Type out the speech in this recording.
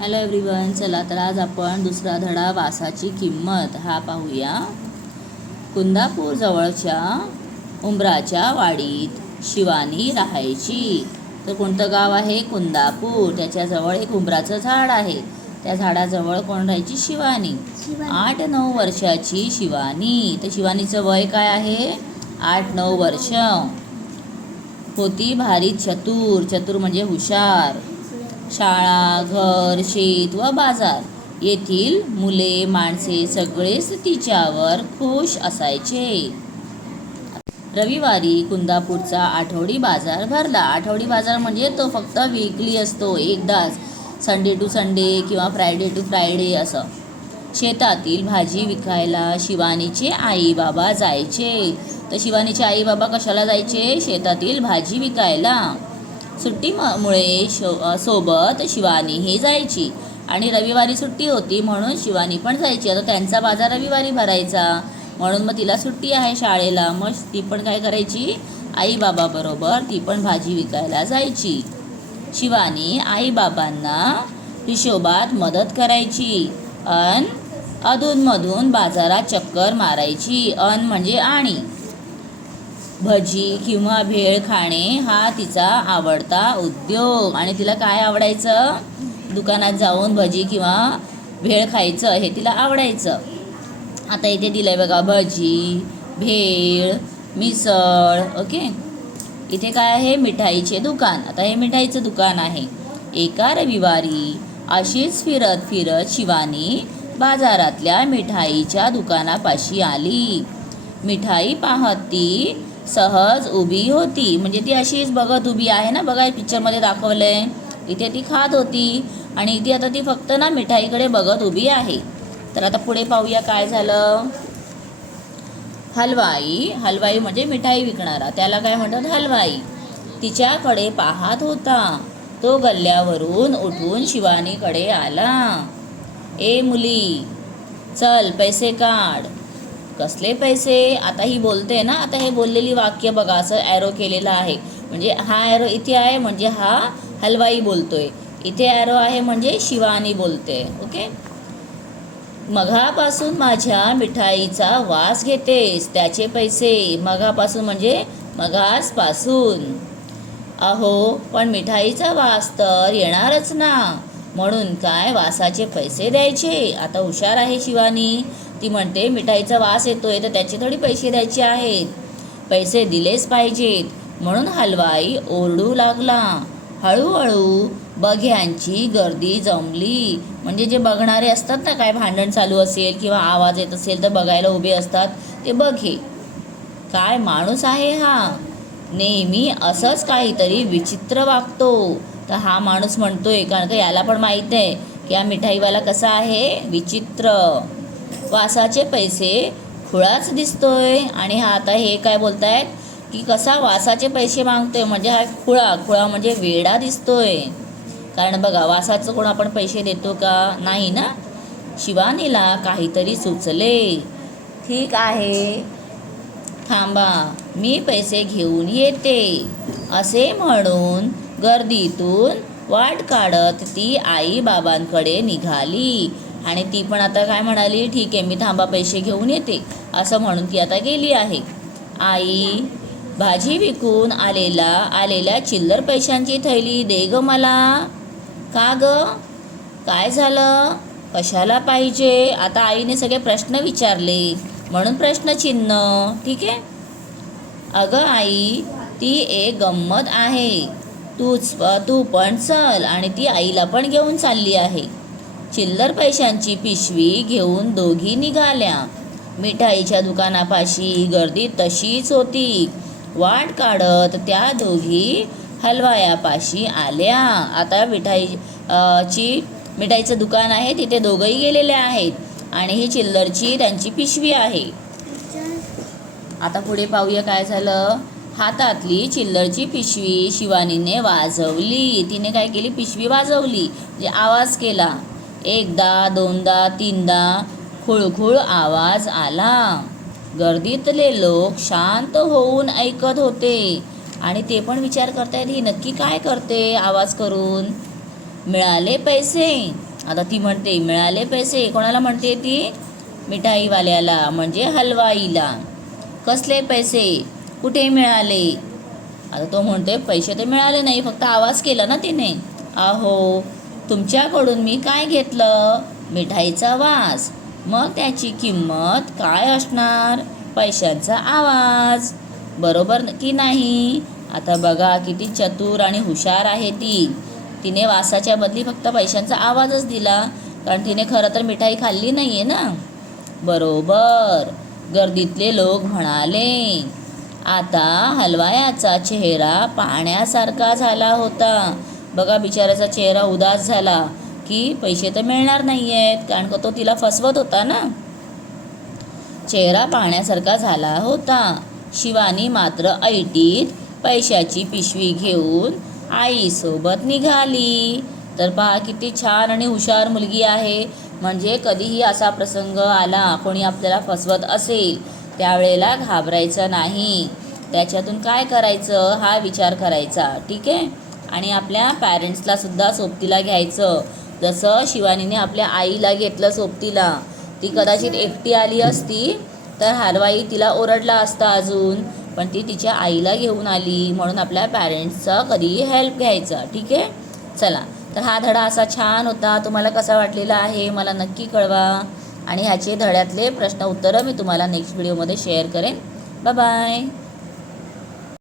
Hello everyone चला तर आज आपण दुसरा धडा वासाची किंमत हा पाहूया. कुंदापूर जवळच्या उंबराच्या वाडीत शिवानी राहायची. तर कोणतं गाव आहे? कुंदापूर. त्याच्याजवळ एक उंबराचं झाड आहे. त्या झाडाजवळ कोण राहायची? शिवानी. आठ नऊ वर्षाची शिवानी. तर शिवानीचं वय काय आहे? आठ नऊ वर्ष. होती भारी चतुर. चतुर म्हणजे हुशार. शाळा घर शेत व बाजार. येथील मुले माणसे सगळेच तिच्यावर खुश असायचे. रविवारी कुंदापूरचा आठवडी बाजार भरला. आठवडी बाजार म्हणजे तो फक्त वीकली असतो एकदाच. संडे टू संडे किंवा फ्रायडे टू फ्रायडे असं. शेतातील भाजी विकायला शिवानीचे आई बाबा जायचे. तर शिवानीचे आई बाबा कशाला जायचे? शेतातील भाजी विकायला. सुट्टीमुळे शो सोबत शिवानीही जायची. आणि रविवारी सुट्टी होती म्हणून शिवानी पण जायची. आता त्यांचा बाजार रविवारी भरायचा. म्हणून मग तिला सुट्टी आहे शाळेला. मग ती पण काय करायची? आई बाबाबरोबर ती पण भाजी विकायला जायची. शिवानी आईबाबांना हिशोबात मदत करायची. अन अधूनमधून बाजारात चक्कर मारायची. अन म्हणजे आणि. भजी किंवा भेळ खाणे हा तिचा आवडता उद्योग. आणि तिला काय आवडायचं? दुकानात जाऊन भजी किंवा भेळ खायचं हे तिला आवडायचं. आता इथे दिलं आहे बघा भजी भेळ मिसळ ओके? इथे काय आहे? मिठाईचे दुकान. आता हे मिठाईचं दुकान आहे. एका रविवारी अशीच फिरत फिरत शिवानी बाजारातल्या मिठाईच्या दुकानापाशी आली. मिठाई पाहत ती सहज उभी होती. म्हणजे ती अशीच बघत उभी आहे ना. बघा पिक्चरमध्ये दाखवलं आहे इथे ती खात होती. आणि इथे आता ती फक्त ना मिठाईकडे बघत उभी आहे. तर आता पुढे पाहूया काय झालं. हलवाई. हलवाई म्हणजे मिठाई विकणारा. त्याला काय म्हणतात? हलवाई. तिच्याकडे पाहत होता. तो गल्ल्यावरून उठून शिवानीकडे आला. ए मुली चल पैसे काढ. कसले पैसे? आता ही बोलते ना आता हे बोललेली वाक्य बघा असं ॲरो केलेलं आहे. म्हणजे हा ॲरो इथे आहे म्हणजे हा हलवाई बोलतोय. इथे ॲरो आहे म्हणजे शिवानी बोलते. ओके? मघापासून माझ्या मिठाईचा वास घेतेस त्याचे पैसे मघापासून म्हणजे मघासपासून. अहो पण मिठाईचा वास तर येणारच ना. म्हणून काय वासाचे पैसे द्यायचे? आता हुशार आहे शिवानी. ती म्हणते मिठाईचा वास येतोय तर त्याचे थोडी पैसे द्यायचे आहेत. पैसे दिलेच पाहिजेत. म्हणून हलवाई ओरडू लागला. हळूहळू बघ्यांची गर्दी जमली. म्हणजे जे बघणारे असतात ना काय भांडण चालू असेल किंवा आवाज येत असेल तर बघायला उभे असतात. ते बघे काय माणूस आहे हा? नेहमी असंच काहीतरी विचित्र वागतो. तर हा माणूस म्हणतोय कारण का याला पण माहीत आहे की हा मिठाईवाला कसा आहे? विचित्र. वासाचे पैसे खुळाच दिसतोय. आणि हा आता हे काय बोलतायत? की कसा वासाचे पैसे मागतोय? म्हणजे हा खुळा खुळा म्हणजे वेडा दिसतोय. कारण बघा वासाचं कोण आपण पैसे देतो का? नाही ना? शिवानीला काहीतरी सुचले. ठीक आहे. थांबा मी पैसे घेऊन येते. असे म्हणून गर्दीतून वाट काढत ती आई बाबांकडे निघाली. आणि ती पण आता काय म्हणाली ठीक आहे मी थांबा पैसे घेऊन येते. असं म्हणून ती आता गेली आहे. आई भाजी विकून आलेला आलेल्या चिल्लर पैशांची थैली दे ग मला. का ग? काय झालं? कशाला पाहिजे? आता आईने सगळे प्रश्न विचारले. म्हणून प्रश्नचिन्ह ठीक आहे? अगं आई ती एक गंमत आहे. तूच तू पण चल आणि ती आईला पण घेऊन चालली आहे. चिल्लर पैशांची पिशवी घेऊन दोघी निघाल्या. मिठाईच्या दुकानापाशी गर्दी तशीच होती. वाट काढत त्या दोघी हलवायापाशी आल्या. आता मिठाई ची मिठाईचं दुकान आहे तिथे दोघंही गेलेले आहेत आणि ही चिल्लरची त्यांची पिशवी आहे. आता पुढे पाहूया काय झालं. हातातली चिल्लरची पिशवी शिवानीने वाजवली. तिने काय केली? पिशवी वाजवली. म्हणजे आवाज केला. एकदा दोनदा तीनदा खुळखुळ आवाज आला. गर्दीतले लोक शांत होऊन ऐकत होते आणि ते पण विचार करतायत ही नक्की काय करते आवाज करून? मिळाले पैसे. आता ती म्हणते मिळाले पैसे. कोणाला म्हणते ती? मिठाईवाल्याला म्हणजे हलवाईला. कसले पैसे? कुठे मिळाले? आता तो म्हणते पैसे तर मिळाले नाही फक्त आवाज केला ना तिने. आहो तुमच्याकडून मी काय घेतलं? मिठाईचा वास. मग त्याची किंमत काय असणार? पैशांचा आवाज. बरोबर की नाही? आता बघा किती चतुर आणि हुशार आहे ती. तिने वासाच्या बदली फक्त पैशांचा आवाजच दिला. कारण तिने खरं तर मिठाई खाल्ली नाही आहे ना? बरोबर. गर्दीतले लोक म्हणाले आता हलवायाचा चेहरा पाहण्यासारखा झाला होता. बघा बिचाऱ्याचा चेहरा उदास झाला की पैसे तर मिळणार नाही आहेत कारण का तो तिला फसवत होता ना? चेहरा पाहण्यासारखा झाला होता. शिवानी मात्र ऐटीत पैशाची पिशवी घेऊन आईसोबत निघाली. तर पहा किती छान आणि हुशार मुलगी आहे. म्हणजे कधीही असा प्रसंग आला कोणी आपल्याला फसवत असेल त्यावेळेला घाबरायचं नाही. त्याच्यातून काय करायचं? हा विचार करायचा. ठीक आहे? आणि आपल्या पॅरेंट्सला सुद्धा सोबतीला घ्यायचं. जसं शिवानीने आपल्या आईला घेतलं सोबतीला. ती कदाचित एकटी आली असती तर हारवाई तिला ओरडला असता अजून. पण ती तिच्या आईला घेऊन आली म्हणून आपल्या पॅरेंट्सचा कधीही हेल्प घ्यायचा. ठीक आहे? चला. तर हा धडा असा छान होता. तुम्हाला कसा वाटलेला आहे मला नक्की कळवा. आणि ह्याचे धड्यातले प्रश्न उत्तरं मी तुम्हाला नेक्स्ट व्हिडिओमध्ये शेअर करेन. बाय